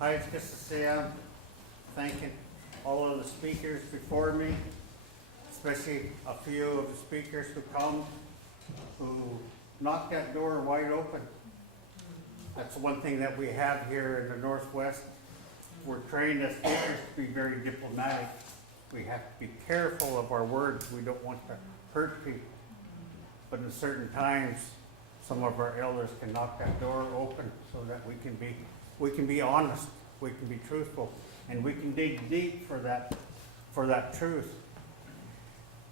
Hi, it's just to say I'm thanking all of the speakers before me, especially a few of the speakers who come, who knock that door wide open. That's one thing that we have here in the Northwest. We're trained as speakers to be very diplomatic. We have to be careful of our words. We don't want to hurt people. But in certain times, some of our elders can knock that door open so that we can be honest, we can be truthful, and we can dig deep for that truth.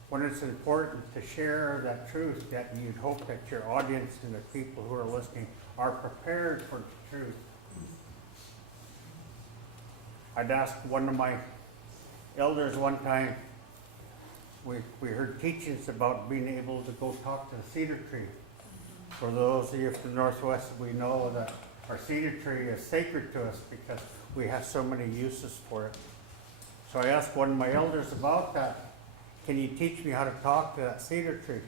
When it's important to share that truth, that you'd hope that your audience and the people who are listening are prepared for the truth. I'd asked one of my elders one time, we heard teachings about being able to go talk to the cedar tree. For those of you from the Northwest, we know that our cedar tree is sacred to us because we have so many uses for it. So I asked one of my elders about that. Can you teach me how to talk to that cedar tree?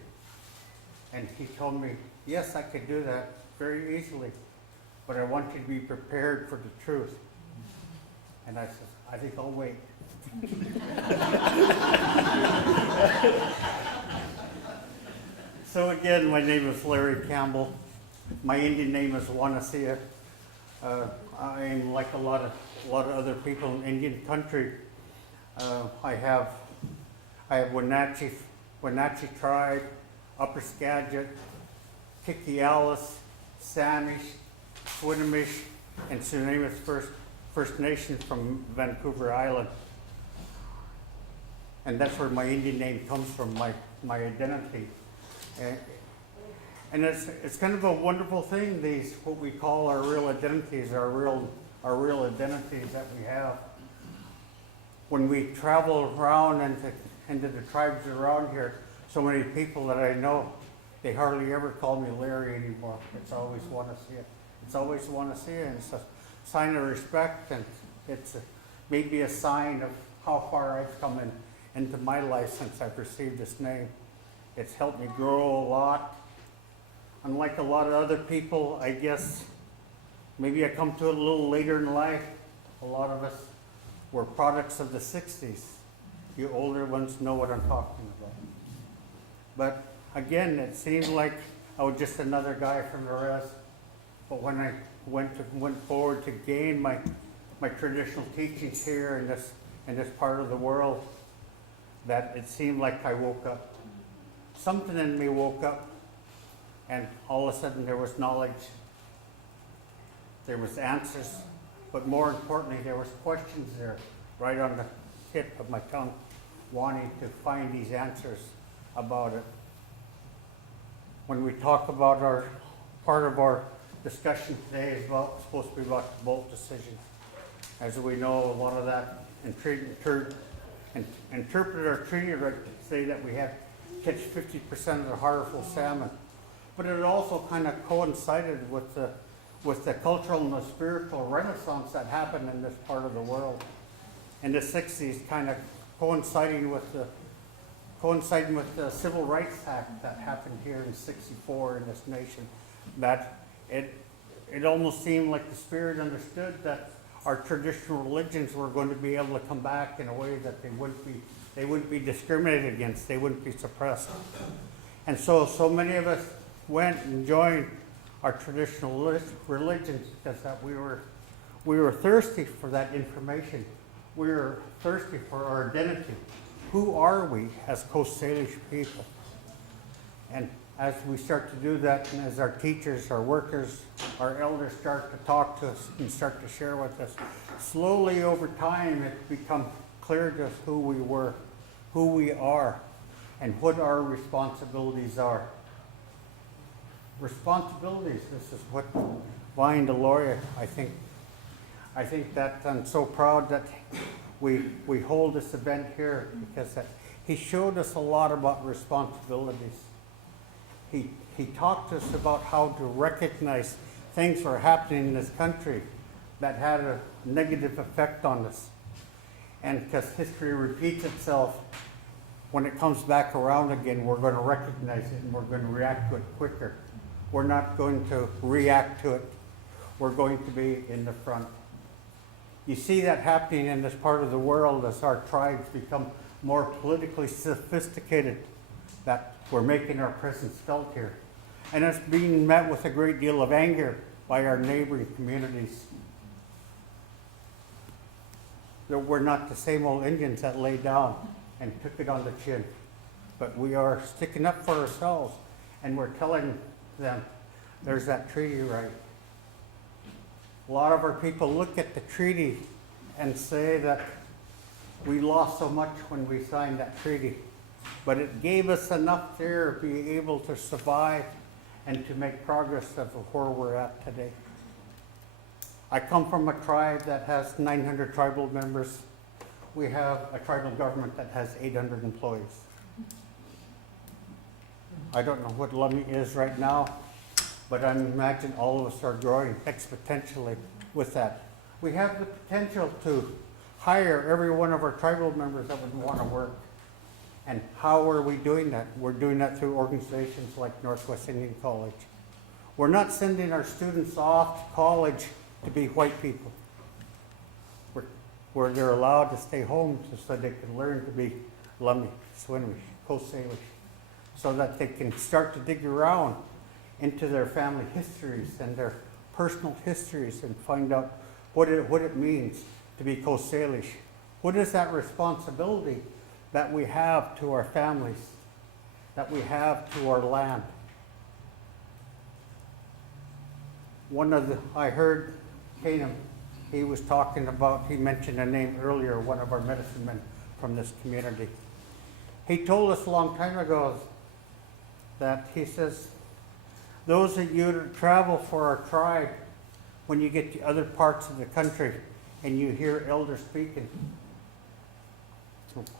And he told me, yes, I could do that very easily, but I want you to be prepared for the truth. And I said, I think I'll wait. So again, my name is Larry Campbell. My Indian name is Wanasia. I'm like a lot of other people in Indian country. I have Wenatchee tribe, Upper Skagit, Kikialis, Samish, Swinomish, and Tsunamis First Nation from Vancouver Island. And that's where my Indian name comes from, my identity. And it's kind of a wonderful thing, these what we call our real identities, our real identities that we have. When we travel around into the tribes around here, so many people that I know, they hardly ever call me Larry anymore. It's always Wanasia. It's always Wanasia, and it's a sign of respect, and it's maybe a sign of how far I've come into my life since I've received this name. It's helped me grow a lot. Unlike a lot of other people, I guess, maybe I come to it a little later in life. A lot of us were products of the 60s. You older ones know what I'm talking about. But again, it seemed like I was just another guy from the rest. But when I went forward to gain my traditional teachings here in this part of the world, that it seemed like I woke up. Something in me woke up, and all of a sudden there was knowledge, there was answers, but more importantly, there was questions there, right on the tip of my tongue, wanting to find these answers about it. When we talk about part of our discussion today is supposed to be about the Boldt decision. As we know, a lot of that interpreted our treaty right to say that we have catch 50% of the harvestable salmon. But it also kind of coincided with the cultural and the spiritual renaissance that happened in this part of the world. In the 60s, kind of coinciding with the Civil Rights Act that happened here in '64 in this nation, that it almost seemed like the spirit understood that our traditional religions were going to be able to come back in a way that they wouldn't be discriminated against, they wouldn't be suppressed. And so many of us went and joined our traditional religions because that we were thirsty for that information. We were thirsty for our identity. Who are we as Coast Salish people? And as we start to do that, and as our teachers, our workers, our elders start to talk to us and start to share with us, slowly over time it becomes clear to us who we were, who we are, and what our responsibilities are. Responsibilities, this is what Vine Deloria, I think that I'm so proud that we hold this event here because he showed us a lot about responsibilities. He talked to us about how to recognize things were happening in this country that had a negative effect on us. And because history repeats itself, when it comes back around again, we're going to recognize it and we're going to react to it quicker. We're not going to react to it. We're going to be in the front. You see that happening in this part of the world as our tribes become more politically sophisticated, that we're making our presence felt here. And it's being met with a great deal of anger by our neighboring communities. That we're not the same old Indians that lay down and took it on the chin, but we are sticking up for ourselves, and we're telling them there's that treaty right. A lot of our people look at the treaty and say that we lost so much when we signed that treaty, but it gave us enough there to be able to survive and to make progress of where we're at today. I come from a tribe that has 900 tribal members. We have a tribal government that has 800 employees. I don't know what Lummi is right now, but I imagine all of us are growing exponentially with that. We have the potential to hire every one of our tribal members that would want to work. And how are we doing that? We're doing that through organizations like Northwest Indian College. We're not sending our students off to college to be white people. Where they're allowed to stay home so they can learn to be Lummi, Swinomish, Coast Salish, so that they can start to dig around into their family histories and their personal histories and find out what it means to be Coast Salish. What is that responsibility that we have to our families, that we have to our land? I heard Canham, he was talking about, he mentioned a name earlier, one of our medicine men from this community. He told us a long time ago that he says, those of you that travel for our tribe, when you get to other parts of the country and you hear elders speaking,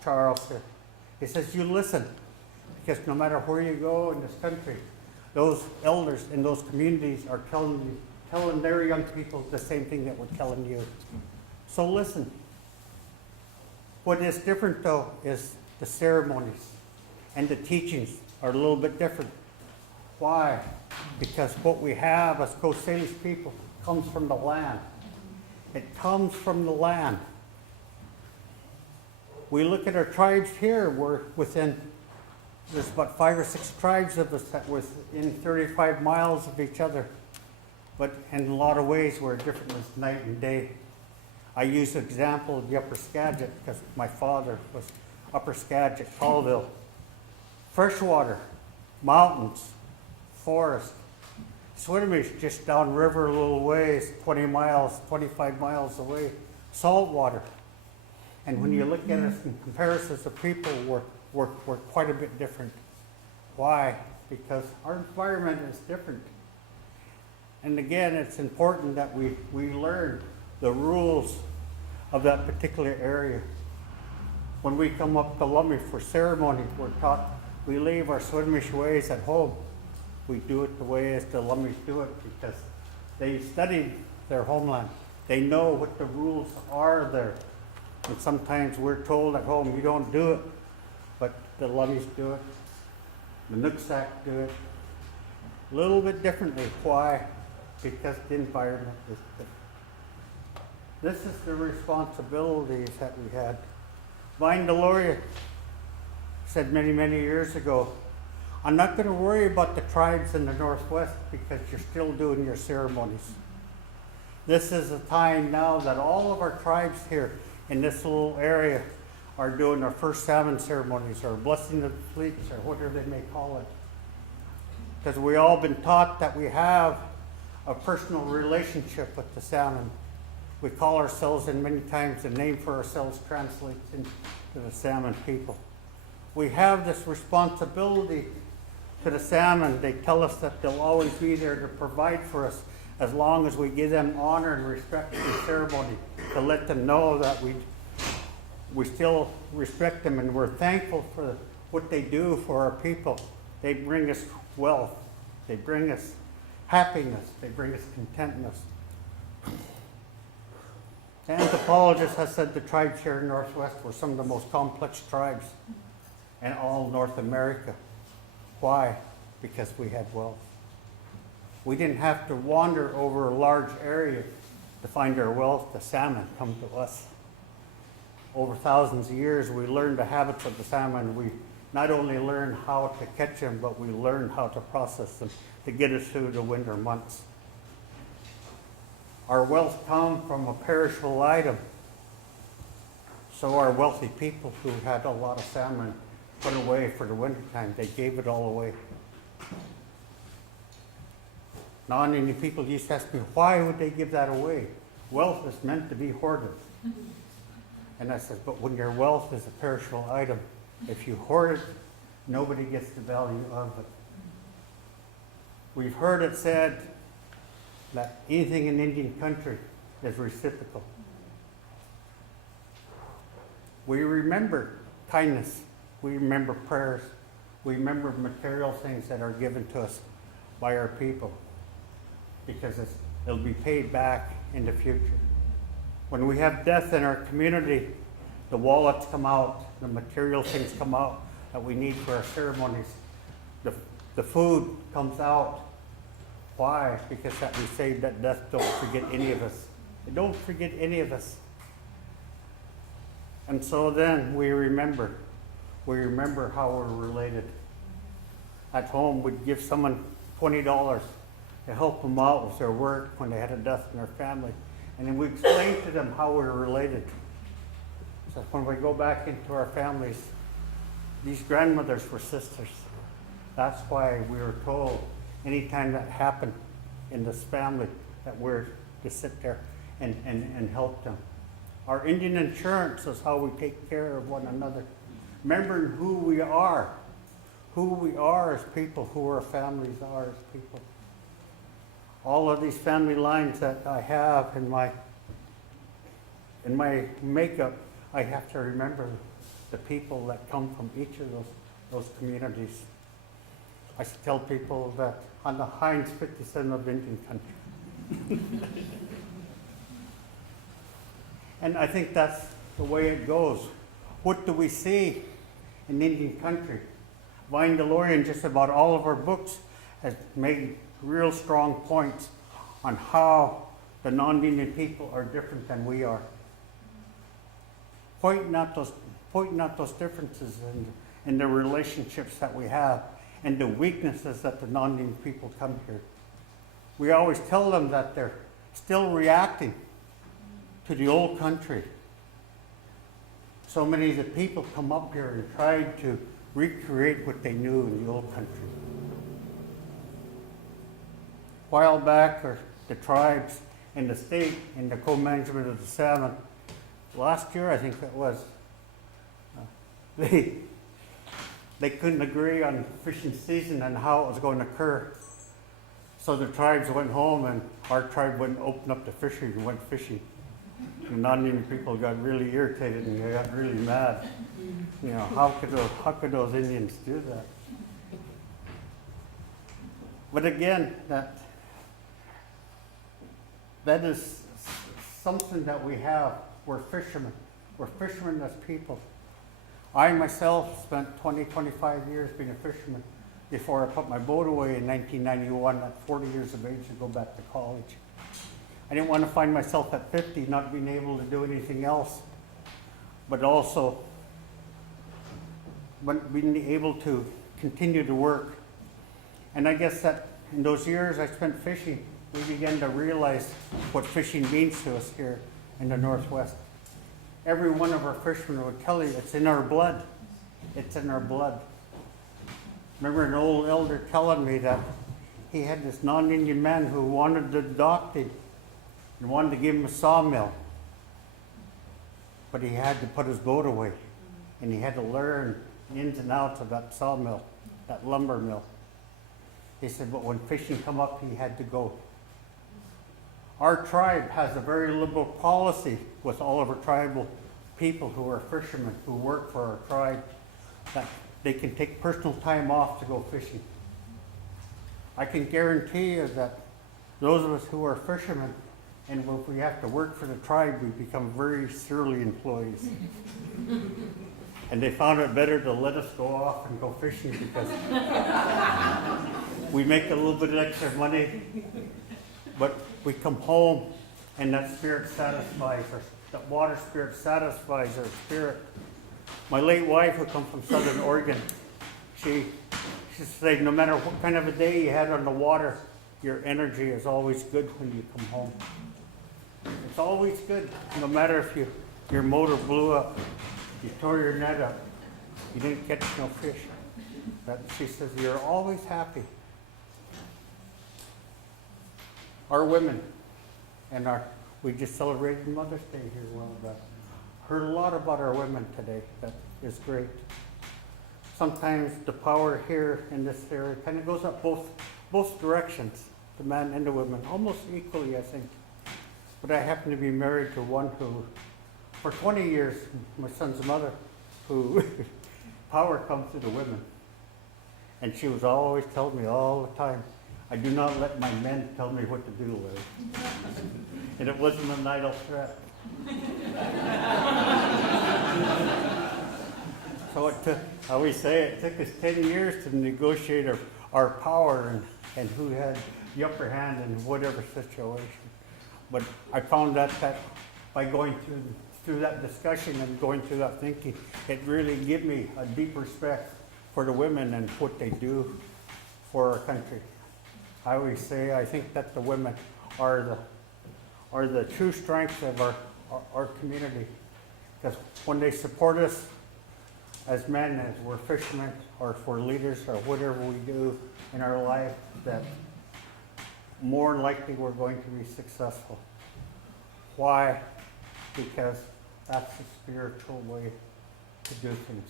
Charles said, he says, you listen, because no matter where you go in this country, those elders in those communities are telling their young people the same thing that we're telling you. So listen. What is different though is the ceremonies and the teachings are a little bit different. Why? Because what we have as Coast Salish people comes from the land. It comes from the land. We look at our tribes here, there's about 5 or 6 tribes of us that was in 35 miles of each other. But in a lot of ways, we're different as night and day. I use the example of the Upper Skagit because my father was Upper Skagit, Colville. Freshwater, mountains, forest. Swinomish just downriver a little ways, 20 miles, 25 miles away. Salt water. And when you look at us in comparisons of people, we're quite a bit different. Why? Because our environment is different. And again, it's important that we learn the rules of that particular area. When we come up to Lummi for ceremony, we're taught we leave our Swinomish ways at home. We do it the way as the Lummis do it because they studied their homeland. They know what the rules are there. And sometimes we're told at home, you don't do it, but the Lummis do it. The Nooksack do it. A little bit differently. Why? Because the environment is different. This is the responsibilities that we had. Vine Deloria said many, many years ago, I'm not going to worry about the tribes in the Northwest because you're still doing your ceremonies. This is a time now that all of our tribes here in this little area are doing our first salmon ceremonies or blessing of the fleets or whatever they may call it. Because we all been taught that we have a personal relationship with the salmon. We call ourselves, and many times the name for ourselves translates into the salmon people. We have this responsibility to the salmon. They tell us that they'll always be there to provide for us as long as we give them honor and respect in ceremony, to let them know that we still respect them and we're thankful for what they do for our people. They bring us wealth. They bring us happiness. They bring us contentness. The anthropologist has said the tribes here in Northwest were some of the most complex tribes in all North America. Why? Because we had wealth. We didn't have to wander over a large area to find our wealth, the salmon come to us. Over thousands of years, we learned the habits of the salmon. We not only learn how to catch them, but we learn how to process them to get us through the winter months. Our wealth comes from a perishable item. So our wealthy people who had a lot of salmon put away for the wintertime, they gave it all away. Non-Indian people used to ask me, why would they give that away? Wealth is meant to be hoarded. And I said, but when your wealth is a perishable item, if you hoard it, nobody gets the value of it. We've heard it said that anything in Indian country is reciprocal. We remember kindness. We remember prayers. We remember material things that are given to us by our people, because it'll be paid back in the future. When we have death in our community, the wallets come out, the material things come out that we need for our ceremonies. The food comes out. Why? Because that we say that death don't forget any of us. It don't forget any of us. And so then we remember how we're related. At home, we'd give someone $20 to help them out with their work when they had a death in their family. And then we explain to them how we're related. So when we go back into our families, these grandmothers were sisters. That's why we were told anytime that happened in this family that we're to sit there and help them. Our Indian insurance is how we take care of one another. Remembering who we are as people, who our families are as people. All of these family lines that I have in my makeup, I have to remember the people that come from each of those communities. I tell people that on the Heinz 57 of Indian country. And I think that's the way it goes. What do we see in Indian country? Vine DeLorean, just about all of our books, has made real strong points on how the non-Indian people are different than we are. Pointing out those differences in the relationships that we have and the weaknesses that the non-Indian people come here. We always tell them that they're still reacting to the old country. So many of the people come up here and try to recreate what they knew in the old country. A while back, the tribes in the state, in the co-management of the salmon, last year I think it was, they couldn't agree on fishing season and how it was going to occur. So the tribes went home and our tribe wouldn't open up the fishery and went fishing. The non-Indian people got really irritated and they got really mad. You know, how could those Indians do that? But again, that is something that we have. We're fishermen. We're fishermen as people. I myself spent 25 years being a fisherman before I put my boat away in 1991 at 40 years of age to go back to college. I didn't want to find myself at 50 not being able to do anything else, but also being able to continue to work. And I guess that in those years I spent fishing, we began to realize what fishing means to us here in the Northwest. Every one of our fishermen would tell you it's in our blood. It's in our blood. Remember an old elder telling me that he had this non-Indian man who wanted to adopt him and wanted to give him a sawmill. But he had to put his boat away and he had to learn the ins and outs of that sawmill, that lumber mill. He said, but when fishing come up, he had to go. Our tribe has a very liberal policy with all of our tribal people who are fishermen, who work for our tribe, that they can take personal time off to go fishing. I can guarantee you that those of us who are fishermen, and if we have to work for the tribe, we become very surly employees. And they found it better to let us go off and go fishing because we make a little bit of extra money, but we come home and that spirit satisfies her. That water spirit satisfies her spirit. My late wife, who come from Southern Oregon, she said, no matter what kind of a day you had on the water, your energy is always good when you come home. It's always good, no matter if your motor blew up, you tore your net up, you didn't catch no fish. She says, you're always happy. Our women, and we just celebrated Mother's Day here a while back. Heard a lot about our women today. That is great. Sometimes the power here in this area kind of goes up both directions, the man and the women, almost equally, I think. But I happen to be married to one who, for 20 years, my son's mother, who power comes to the women. And she was always telling me all the time, I do not let my men tell me what to do, Larry. And it wasn't an idle threat. So I always say it took us 10 years to negotiate our power and who had the upper hand in whatever situation. But I found that by going through that discussion and going through that thinking, it really gave me a deep respect for the women and what they do for our country. I always say I think that the women are the true strength of our community, because when they support us as men, as we're fishermen, or if we're leaders, or whatever we do in our life, that more than likely we're going to be successful. Why? Because that's the spiritual way to do things.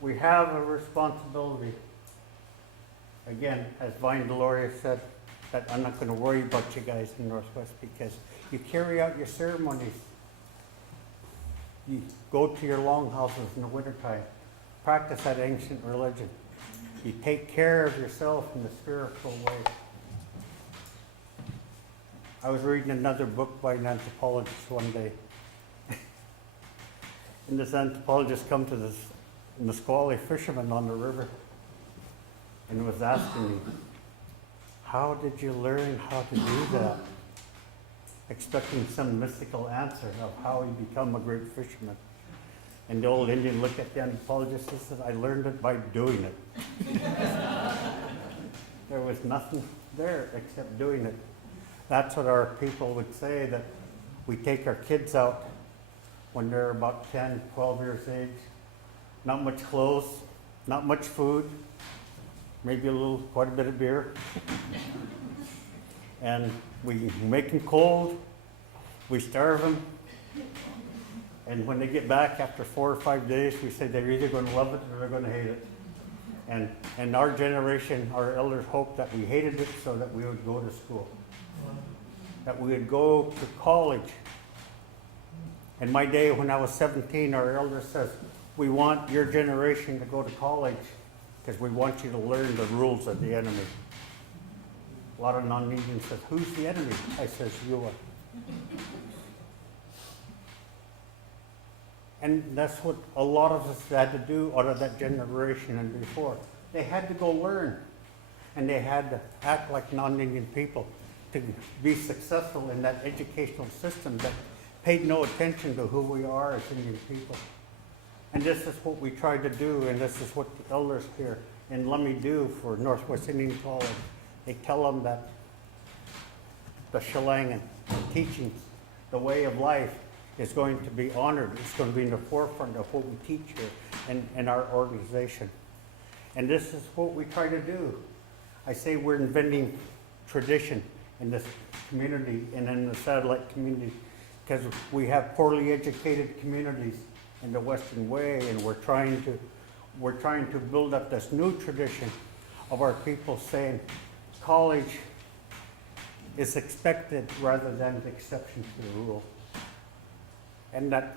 We have a responsibility. Again, as Vine Deloria said, that I'm not going to worry about you guys in Northwest because you carry out your ceremonies. You go to your longhouses in the wintertime, practice that ancient religion. You take care of yourself in the spiritual way. I was reading another book by an anthropologist one day. And this anthropologist come to this Nisqually fisherman on the river and was asking me, how did you learn how to do that? Expecting some mystical answer of how you become a great fisherman. And the old Indian looked at the anthropologist and said, I learned it by doing it. There was nothing there except doing it. That's what our people would say, that we take our kids out when they're about 10, 12 years age. Not much clothes, not much food, maybe quite a bit of beer. And we make them cold, we starve them, and when they get back after 4 or 5 days, we say they're either going to love it or they're going to hate it. And our generation, our elders hoped that we hated it so that we would go to school, that we would go to college. In my day, when I was 17, our elders says, we want your generation to go to college because we want you to learn the rules of the enemy. A lot of non-Indians says, who's the enemy? I says, you are. And that's what a lot of us had to do out of that generation and before. They had to go learn, and they had to act like non-Indian people to be successful in that educational system that paid no attention to who we are as Indian people. And this is what we try to do, and this is what the elders here in Lummi do for Northwest Indian College. They tell them that the Shillangin, the teachings, the way of life is going to be honored. It's going to be in the forefront of what we teach here in our organization. And this is what we try to do. I say we're inventing tradition in this community and in the satellite community because we have poorly educated communities in the Western way, and we're trying to build up this new tradition of our people saying college is expected rather than the exception to the rule. And that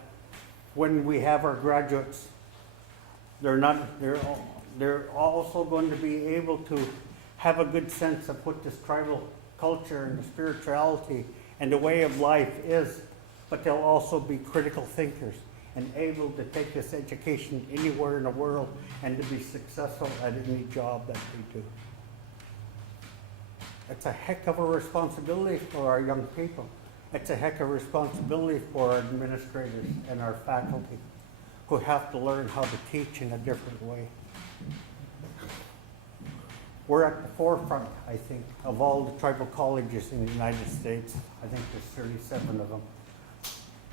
when we have our graduates, they're also going to be able to have a good sense of what this tribal culture and the spirituality and the way of life is, but they'll also be critical thinkers and able to take this education anywhere in the world and to be successful at any job that they do. It's a heck of a responsibility for our young people. It's a heck of a responsibility for our administrators and our faculty who have to learn how to teach in a different way. We're at the forefront, I think, of all the tribal colleges in the United States. I think there's 37 of them.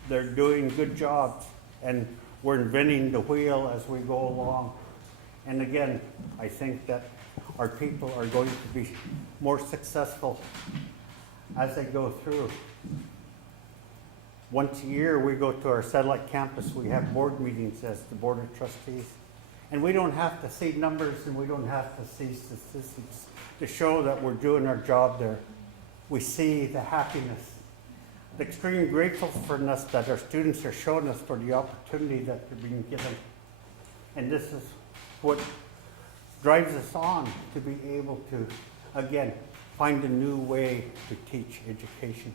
They're doing good jobs, and we're inventing the wheel as we go along. And again, I think that our people are going to be more successful as they go through. Once a year, we go to our satellite campus. We have board meetings as the Board of Trustees. And we don't have to see numbers and we don't have to see statistics to show that we're doing our job there. We see the happiness, the extreme gratefulness that our students are showing us for the opportunity that they're being given. And this is what drives us on to be able to, again, find a new way to teach education.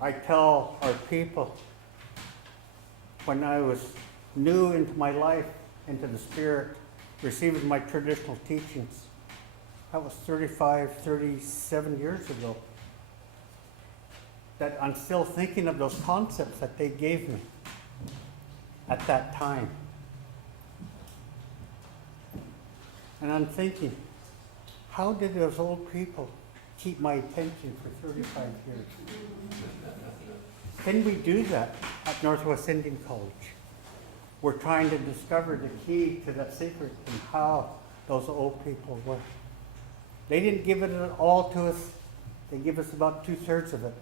I tell our people, when I was new into my life, into the Spirit, receiving my traditional teachings, that was 35, 37 years ago, that I'm still thinking of those concepts that they gave me at that time. And I'm thinking, how did those old people keep my attention for 35 years? Can we do that at Northwest Indian College? We're trying to discover the key to that secret and how those old people were. They didn't give it all to us. They give us about 2/3 of it.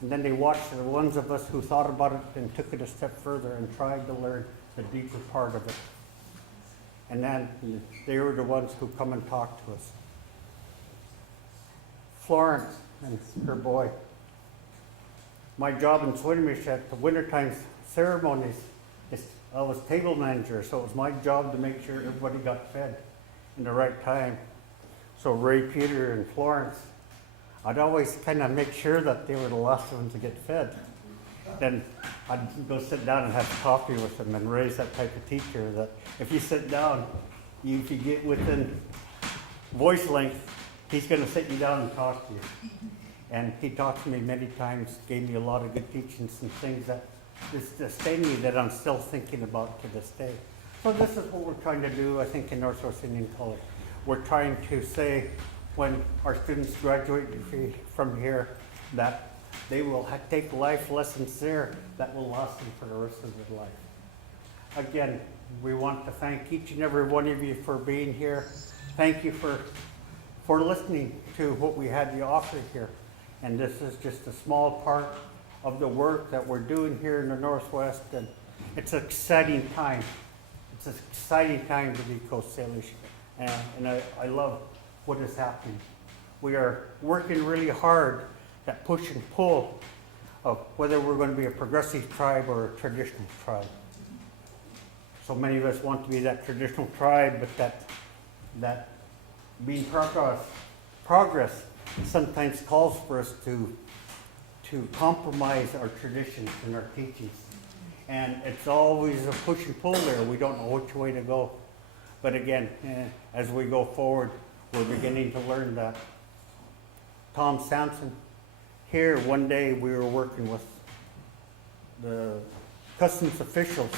And then they watched the ones of us who thought about it and took it a step further and tried to learn the deeper part of it. And then they were the ones who come and talk to us. Florence and her boy. My job in Swinomish at the wintertime ceremonies is I was table manager, so it was my job to make sure everybody got fed in the right time. So Ray, Peter, and Florence, I'd always kind of make sure that they were the last ones to get fed. Then I'd go sit down and have coffee with them, and Ray's that type of teacher that if you sit down, if you get within voice length, he's going to sit you down and talk to you. And he talked to me many times, gave me a lot of good teachings and things that sustain me that I'm still thinking about to this day. So this is what we're trying to do, I think, in Northwest Indian College. We're trying to say when our students graduate from here that they will take life lessons there that will last them for the rest of their life. Again, we want to thank each and every one of you for being here. Thank you for listening to what we had to offer here. And this is just a small part of the work that we're doing here in the Northwest, and it's an exciting time. It's an exciting time to be Coast Salish, and I love what is happening. We are working really hard at push and pull of whether we're going to be a progressive tribe or a traditional tribe. So many of us want to be that traditional tribe, but that being progress sometimes calls for us to compromise our traditions and our teachings. And it's always a push and pull there. We don't know which way to go. But again, as we go forward, we're beginning to learn that. Tom Sampson, here one day we were working with the customs officials,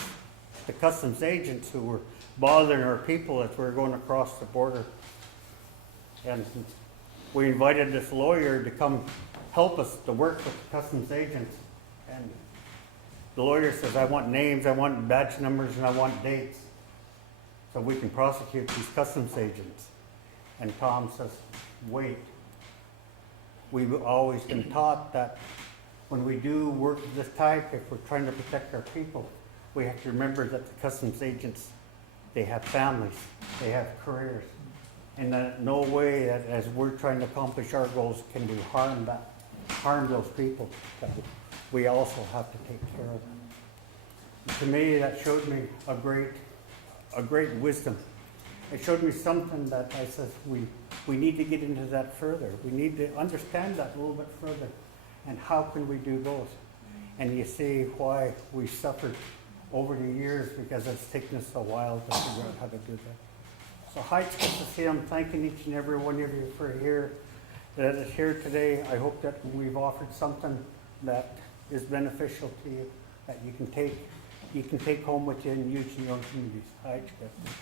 the customs agents who were bothering our people as we were going across the border. And we invited this lawyer to come help us to work with the customs agents. And the lawyer says, I want names, I want badge numbers, and I want dates so we can prosecute these customs agents. And Tom says, wait. We've always been taught that when we do work of this type, if we're trying to protect our people, we have to remember that the customs agents, they have families, they have careers. And that no way that as we're trying to accomplish our goals can we harm those people, that we also have to take care of them. And to me, that showed me a great wisdom. It showed me something that I said, we need to get into that further. We need to understand that a little bit further. And how can we do both? And you see why we suffered over the years, because it's taken us a while to figure out how to do that. So hi, it's good to see. I'm thanking each and every one of you for that is here today. I hope that we've offered something that is beneficial to you, that you can take home with you and use in your own communities. I accept it.